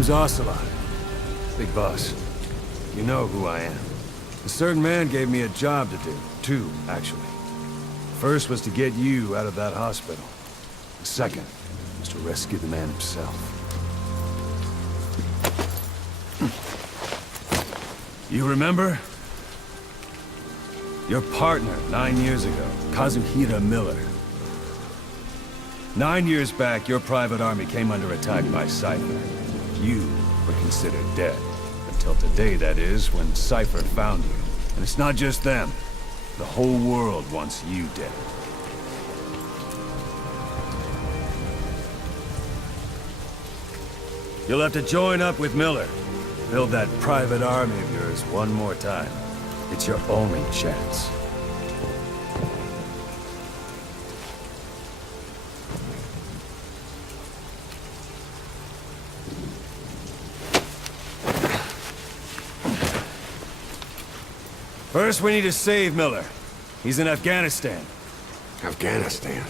name's Ocelot. Big boss. You know who I am. A certain man gave me a job to do. Two, actually. First was to get you out of that hospital. The second was to rescue the man himself. You remember? Your partner 9 years ago, Kazuhira Miller. 9 years back, your private army came under attack by Cypher. You were considered dead. Until today, that is, when Cypher found you. And it's not just them. The whole world wants you dead. You'll have to join up with Miller. Build that private army of yours one more time. It's your only chance. First, we need to save Miller. He's in Afghanistan. Afghanistan?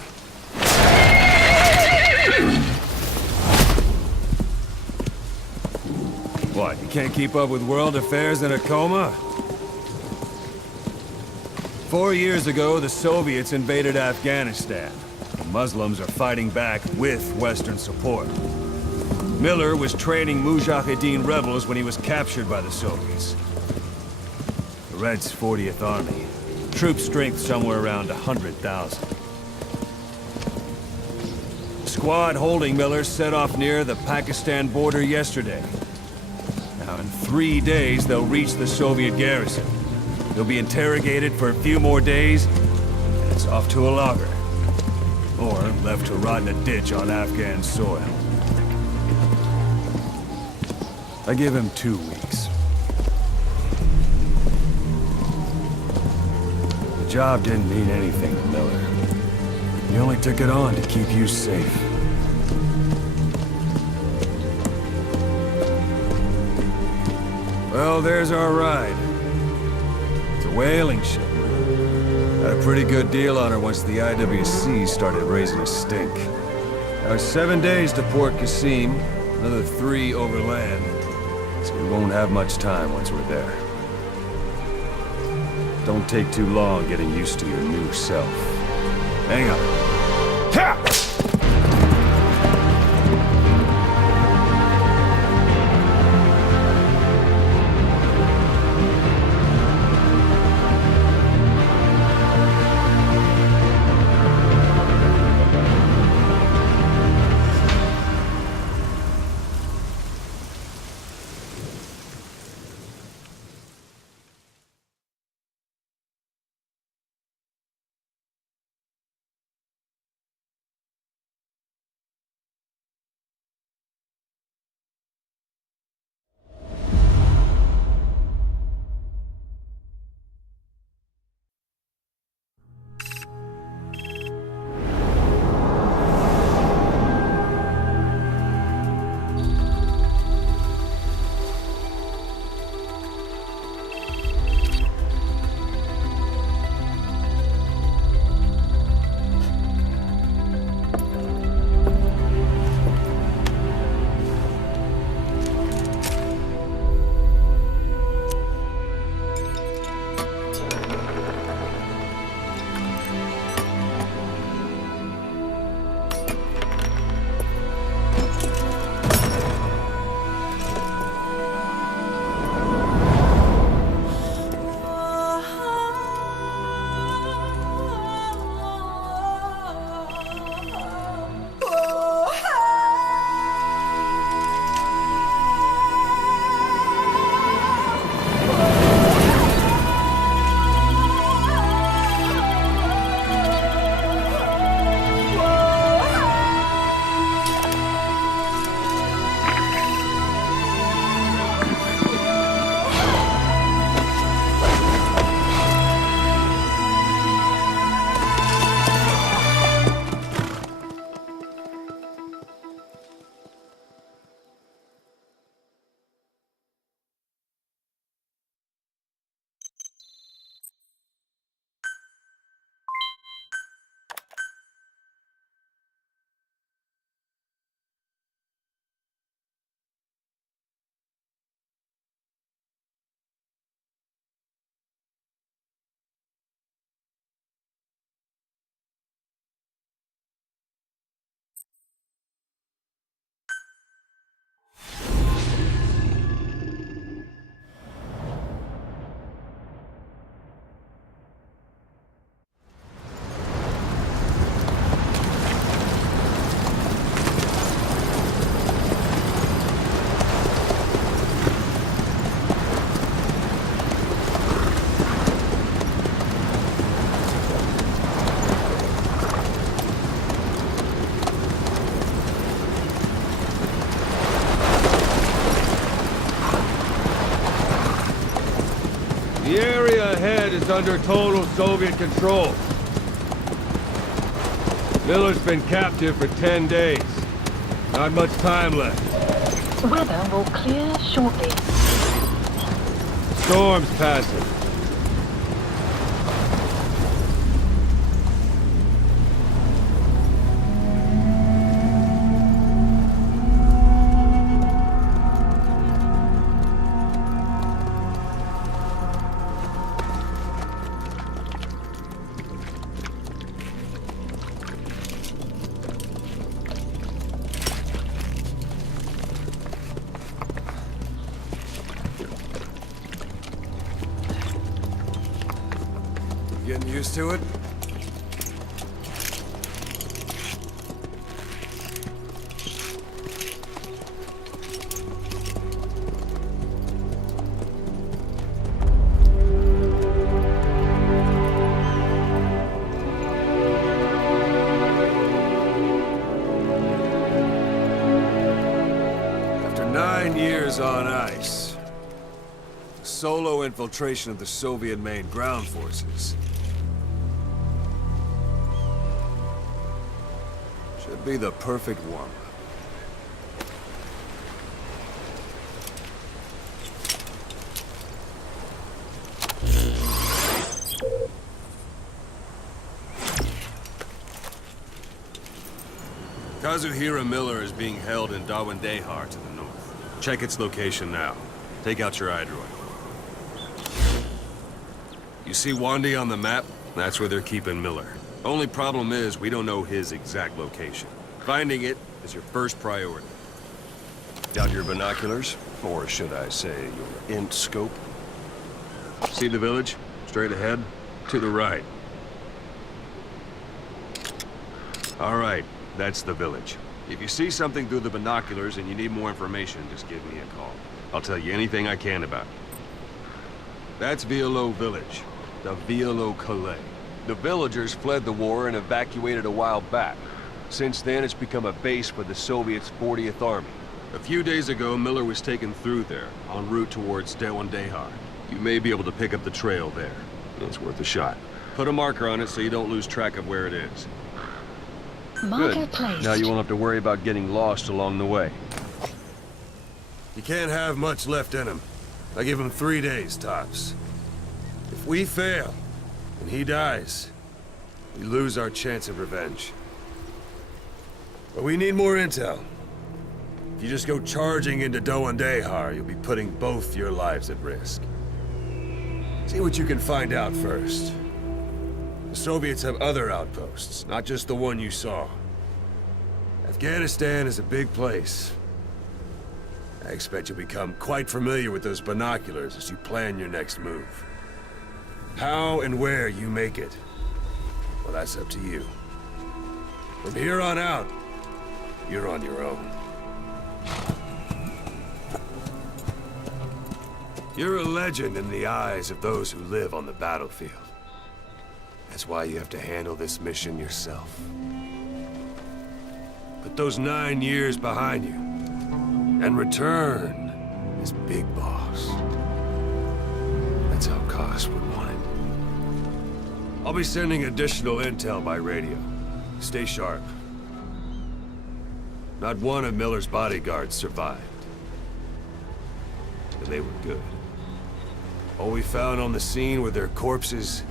What, you can't keep up with world affairs in a coma? 4 years ago, the Soviets invaded Afghanistan. The Muslims are fighting back with Western support. Miller was training Mujahideen rebels when he was captured by the Soviets. The Reds' 40th Army. Troop strength somewhere around 100,000. The squad holding Miller set off near the Pakistan border yesterday. Now, in 3 days, they'll reach the Soviet garrison. He'll be interrogated for a few more days, and it's off to a lager. Or left to rot in a ditch on Afghan soil. I give him 2 weeks. The job didn't mean anything to Miller. He only took it on to keep you safe. Well, there's our ride. It's a whaling ship. Had a pretty good deal on her once the IWC started raising a stink. Now, 7 days to Port Qasim, another 3 overland. So we won't have much time once we're there. Don't take too long getting used to your new self. Hang on. Ha! side is under total Soviet control. Miller's been captive for 10 days. Not much time left. Weather will clear shortly. Storm's passing. Getting used to it? After 9 years on ice, solo infiltration of the Soviet main ground forces should be the perfect warm-up. Kazuhira Miller is being held in Dawandehar to the north. Check its location now. Take out your iDroid. You see Wandy on the map? That's where they're keeping Miller. Only problem is, we don't know his exact location. Finding it is your first priority. Got your binoculars? Or should I say, your int scope? See the village? Straight ahead? To the right. All right, that's the village. If you see something through the binoculars and you need more information, just give me a call. I'll tell you anything I can about it. That's Violo Village, the Violo Calais. The villagers fled the war and evacuated a while back. Since then, it's become a base for the Soviets' 40th Army. A few days ago, Miller was taken through there, en route towards Dawandehar. You may be able to pick up the trail there. It's worth a shot. Put a marker on it so you don't lose track of where it is. Marker placed. Now you won't have to worry about getting lost along the way. You can't have much left in him. I give him 3 days, tops. If we fail, and he dies, we lose our chance of revenge. But we need more intel. If you just go charging into Dawandehar, you'll be putting both your lives at risk. See what you can find out first. The Soviets have other outposts, not just the one you saw. Afghanistan is a big place. I expect you'll become quite familiar with those binoculars as you plan your next move. How and where you make it, well, that's up to you. From here on out, you're on your own. You're a legend in the eyes of those who live on the battlefield. That's why you have to handle this mission yourself. Put those 9 years behind you, and return as Big Boss. That's how Koss would want it. I'll be sending additional intel by radio. Stay sharp. Not one of Miller's bodyguards survived. And they were good. All we found on the scene were their corpses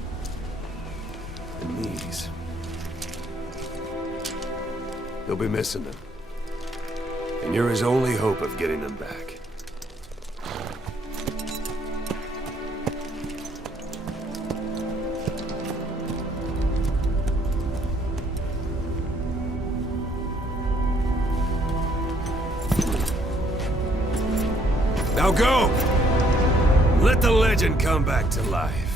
and knees. He'll be missing them. And you're his only hope of getting them back. Now go! Let the legend come back to life.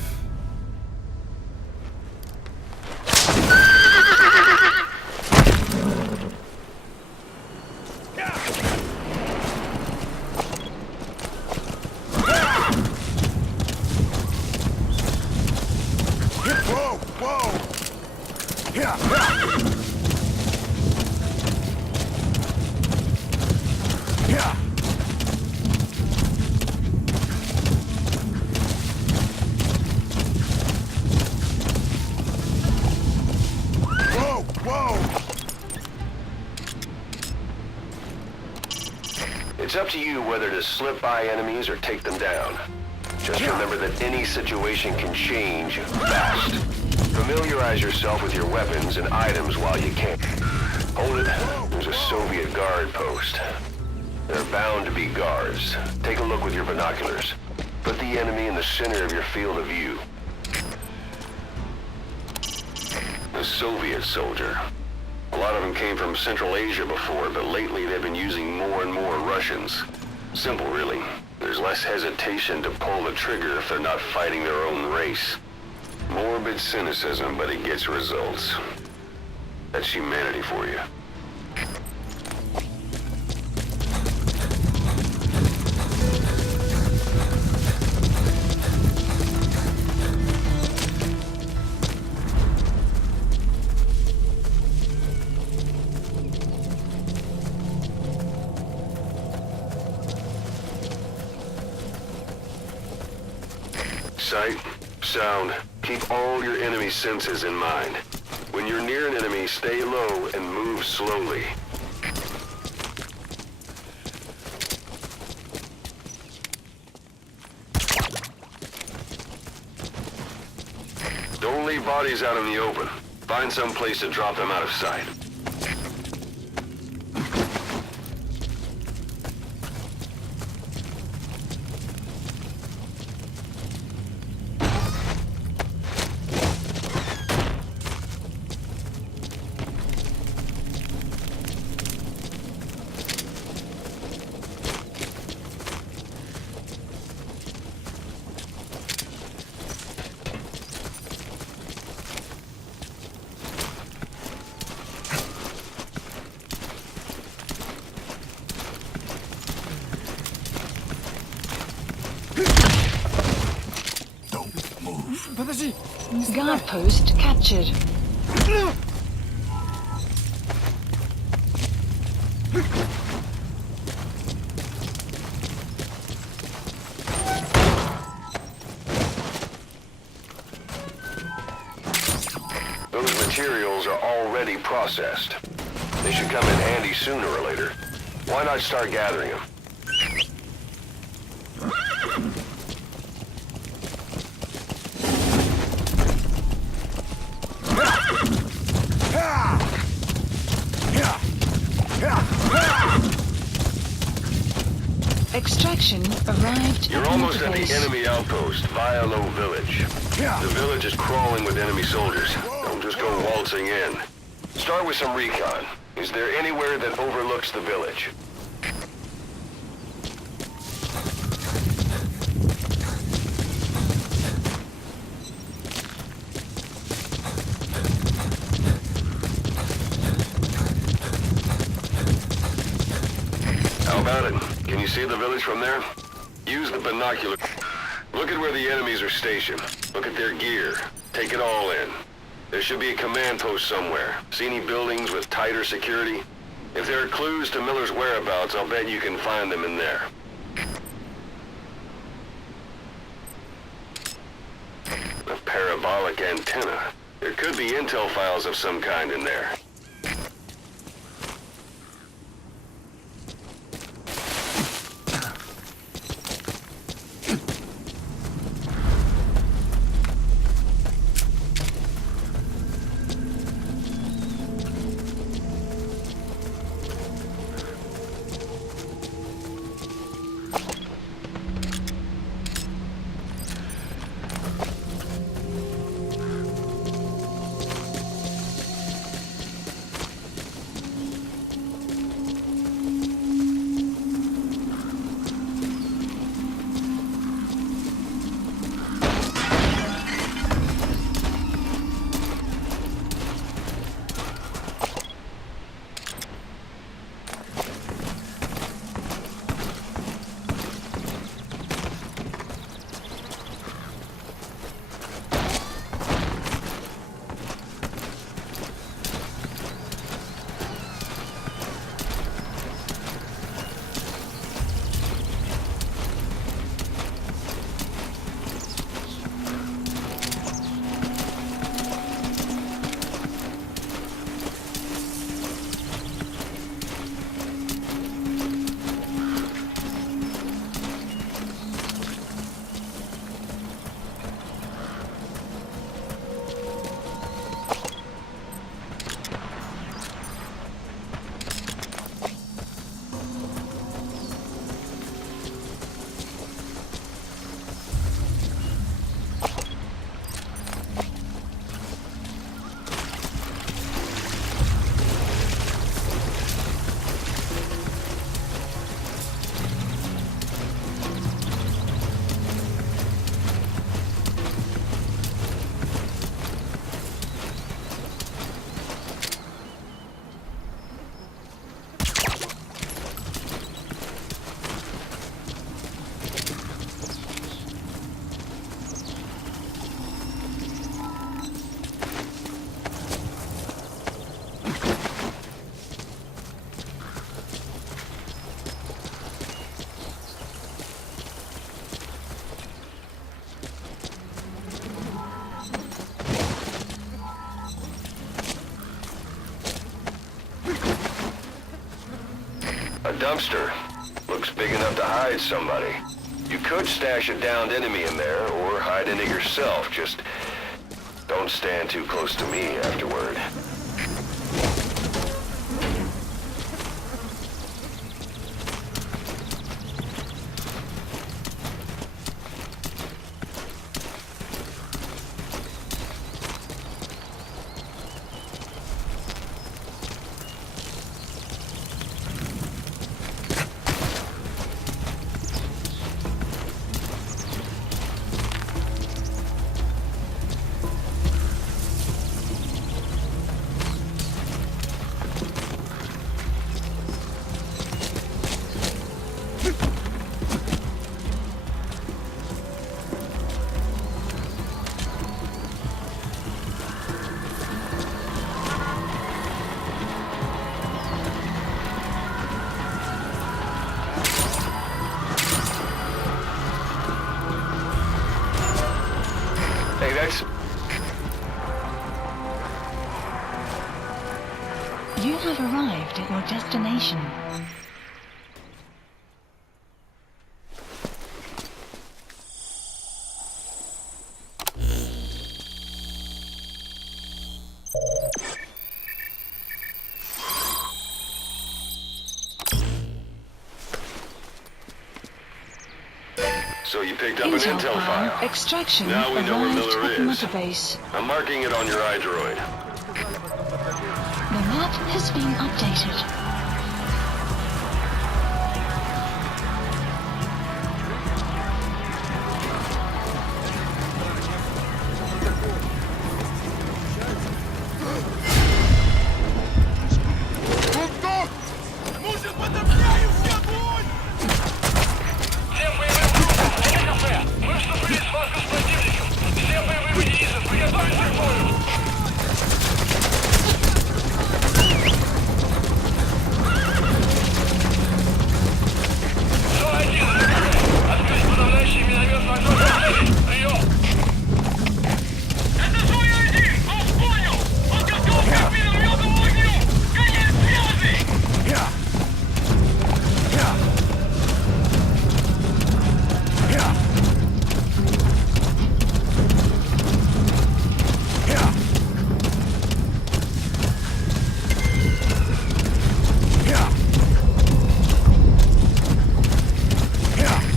It's up to you whether to slip by enemies or take them down. Just remember that any situation can change fast. Familiarize yourself with your weapons and items while you can. Hold it. There's a Soviet guard post. There are bound to be guards. Take a look with your binoculars. Put the enemy in the center of your field of view. The Soviet soldier. A lot of them came from Central Asia before, but lately they've been using more and more Russians. Simple, really. There's less hesitation to pull the trigger if they're not fighting their own race. Morbid cynicism, but it gets results. That's humanity for you. Sight, sound, keep all your enemy senses in mind. When you're near an enemy, stay low and move slowly. Don't leave bodies out in the open. Find some place to drop them out of sight. Guard post captured. Those materials are already processed. They should come in handy sooner or later. Why not start gathering them? Extraction arrived. You're almost at the enemy outpost, Vialo Village. The village is crawling with enemy soldiers. Don't just go waltzing in. Start with some recon. Is there anywhere that overlooks the village? How about it? Can you see the village from there? Use the binocular. Look at where the enemies are stationed. Look at their gear. Take it all in. There should be a command post somewhere. See any buildings with tighter security? If there are clues to Miller's whereabouts, I'll bet you can find them in there. A parabolic antenna. There could be intel files of some kind in there. A dumpster. Looks big enough to hide somebody. You could stash a downed enemy in there, or hide in it yourself. Just don't stand too close to me afterward. Hey, that's... You have arrived at your destination. So you picked up an intel file. Extraction Now we know where arrived Miller at is. Mother Base. I'm marking it on your iDroid. The map has been updated.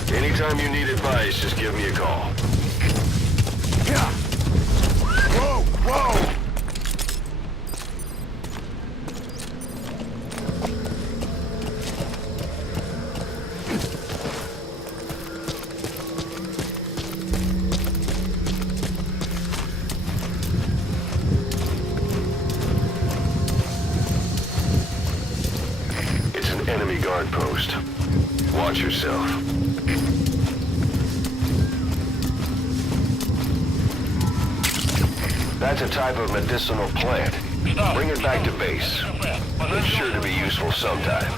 Anytime you need advice, just give me a call. Whoa! Whoa! It's an enemy guard post. Watch yourself. That's a type of medicinal plant. Bring it back to base. It's sure to be useful sometime.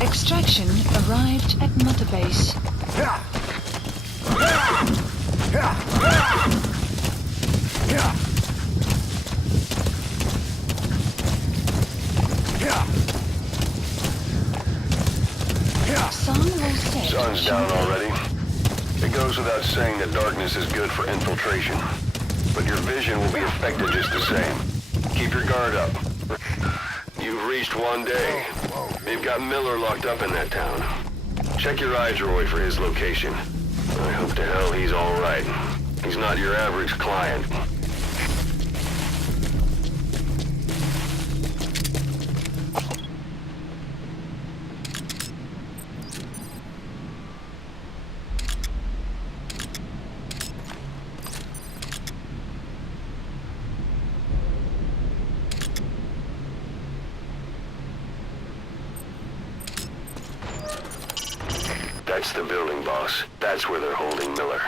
Extraction arrived at Mother Base. Yeah. awareness is good for infiltration, but your vision will be affected just the same. Keep your guard up. You've reached one day. They've got Miller locked up in that town. Check your eye droid for his location. I hope to hell he's all right. He's not your average client. That's the building, boss. That's where they're holding Miller.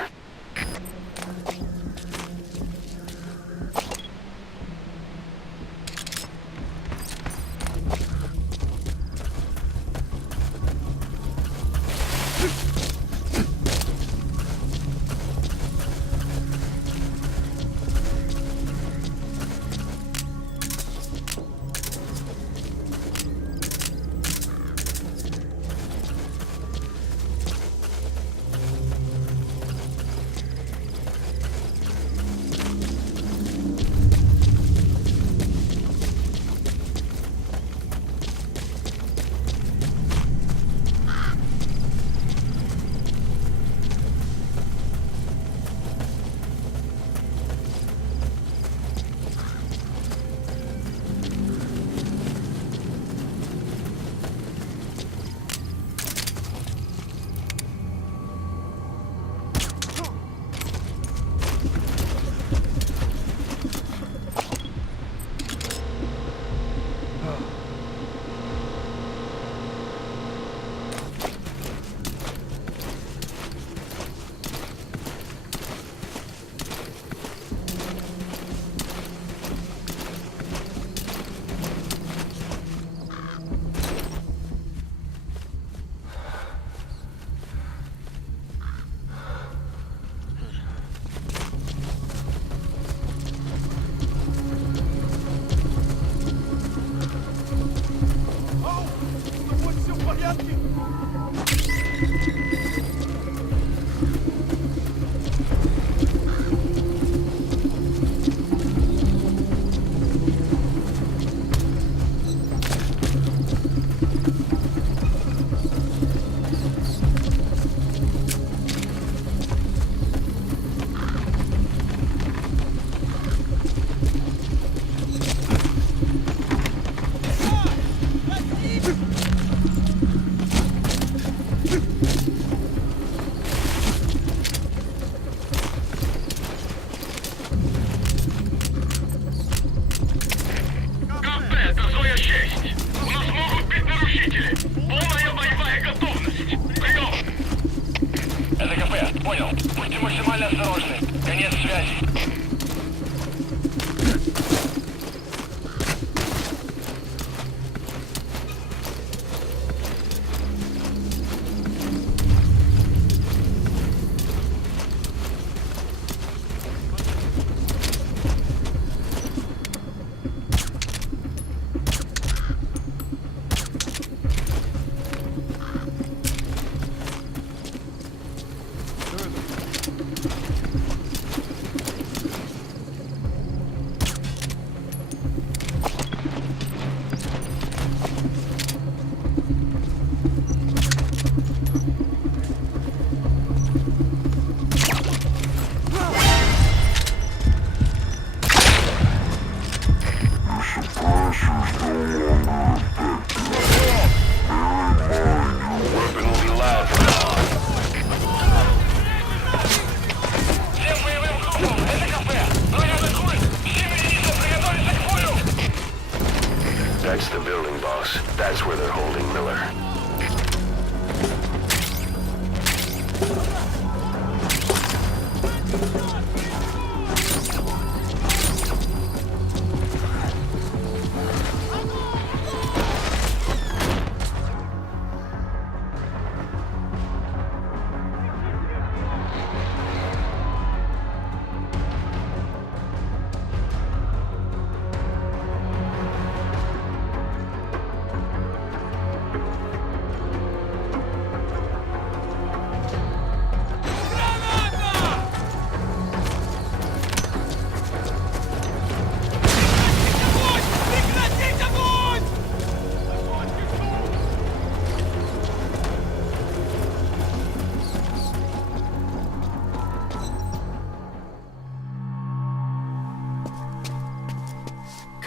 That's the building, boss. That's where they're holding Miller.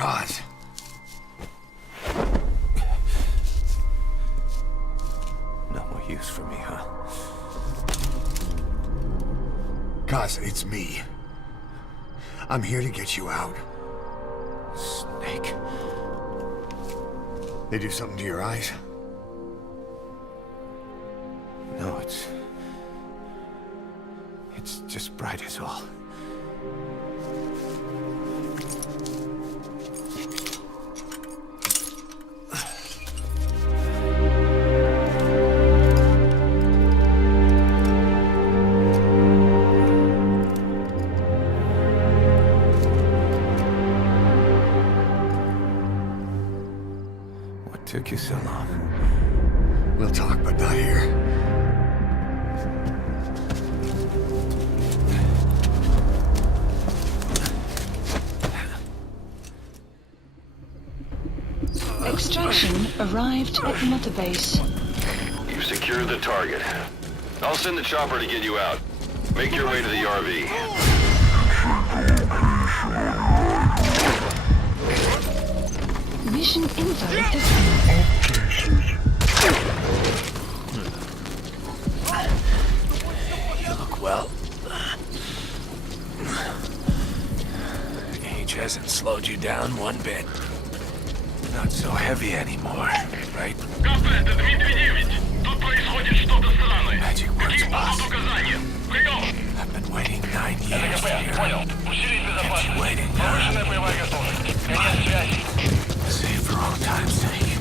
Kaz. No more use for me, huh? Kaz, it's me. I'm here to get you out. Snake. They do something to your eyes? No, it's just bright as all. What took you so long? We'll talk, but not here. Extraction arrived at Mother Base. You've secured the target. I'll send the chopper to get you out. Make your way to the RV. Mission info different. You look well. Age hasn't slowed you down one bit. Not so heavy anymore, right? КП, это Дмитрий 9. Тут происходит что-то странное. Magic words, Какие boss. будут указания? Прием! I've been waiting 9 years КП, here. понял. Усилить безопасность. Waiting. Повышенная боевая готовность. Конец связи. Save for old time's sake.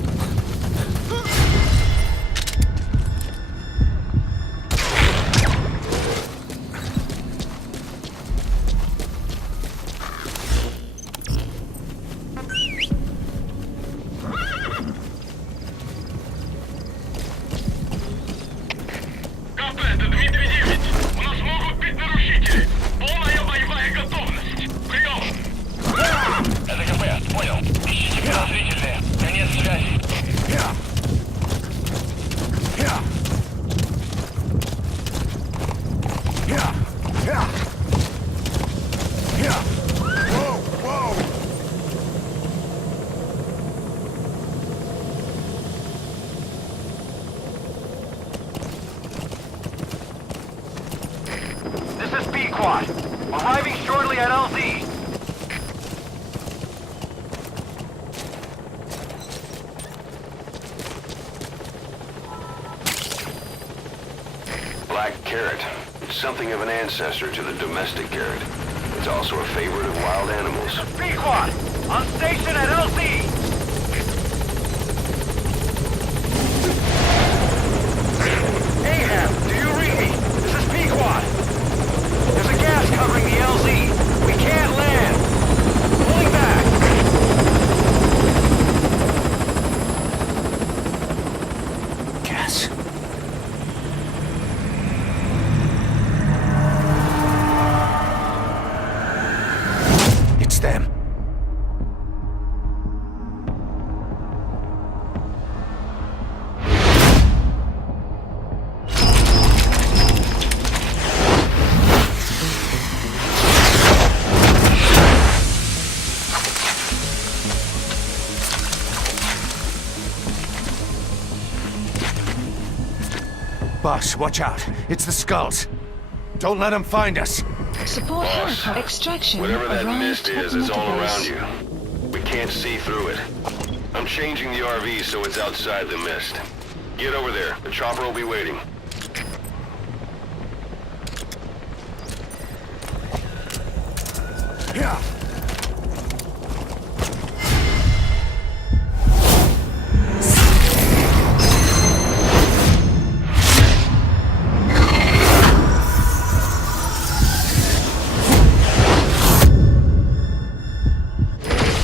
КП, это Дмитрий 9. У нас могут быть нарушители. Полная боевая готовность. Прием! Это КП, понял. Ищите подозрительные. Конец связи. Whoa, whoa! This is B-Quad. Arriving shortly at LZ. Black carrot. It's something of an ancestor to the domestic carrot. It's also a favorite of wild animals. B-Quad, on station at LZ. Ahab, do you read me? This is B-Quad. There's a gas covering the LZ. We can't land. Pulling back. Gas. It's them. Boss, watch out. It's the skulls. Don't let them find us. Support Boss, help extraction Whatever that arrived mist at is, it's all Mother around Base. you. We can't see through it. I'm changing the RV so it's outside the mist. Get over there. The chopper will be waiting. Yeah!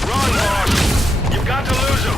Run, boss! You've got to lose him!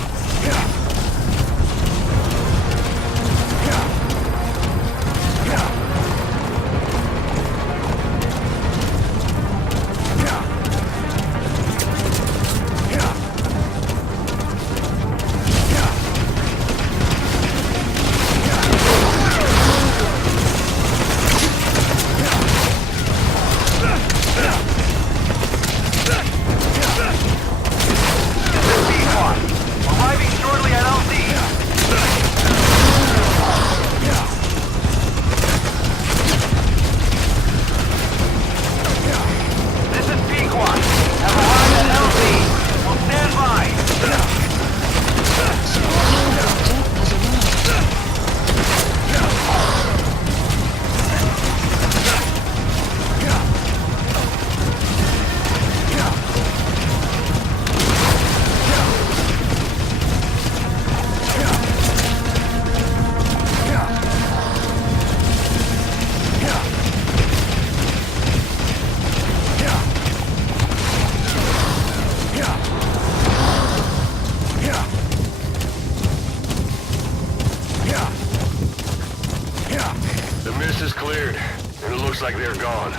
like they're gone.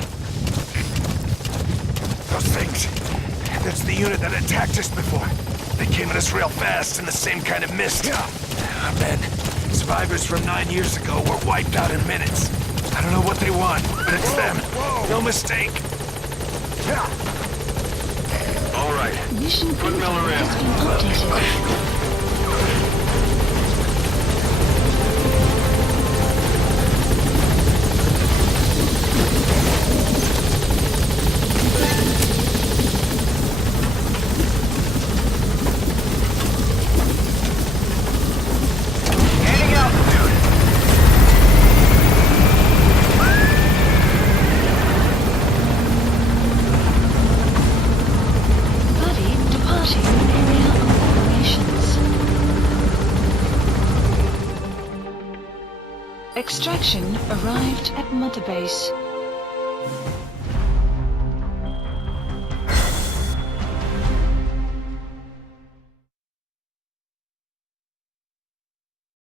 Those things. That's the unit that attacked us before. They came at us real fast in the same kind of mist. Man, survivors from 9 years ago were wiped out in minutes. I don't know what they want, but it's them. No mistake. All right. Mission Put info Miller in. has been updated. Heading altitude. Buddy departing area of operations. Extraction arrived at Mother Base.